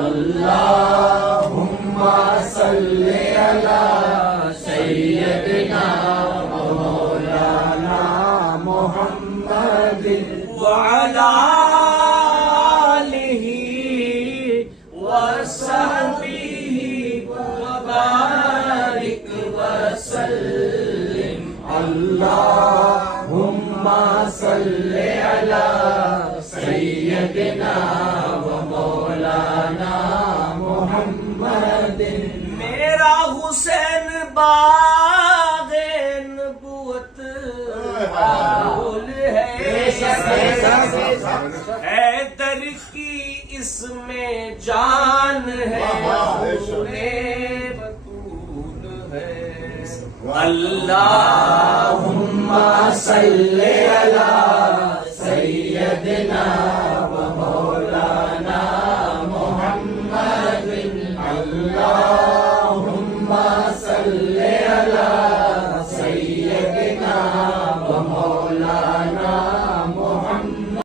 اللهم صل على سيدنا ومولانا محمد وعلى آله وصحبه وبارك وسلم اللهم صل على سيدنا ومولانا محمد میرا حسین باغ نبوت پھول ہے حیدر کی اس میں جان ہے بطول ہے اللہم صل علی سیدنا ومولانا محمد اللہم صل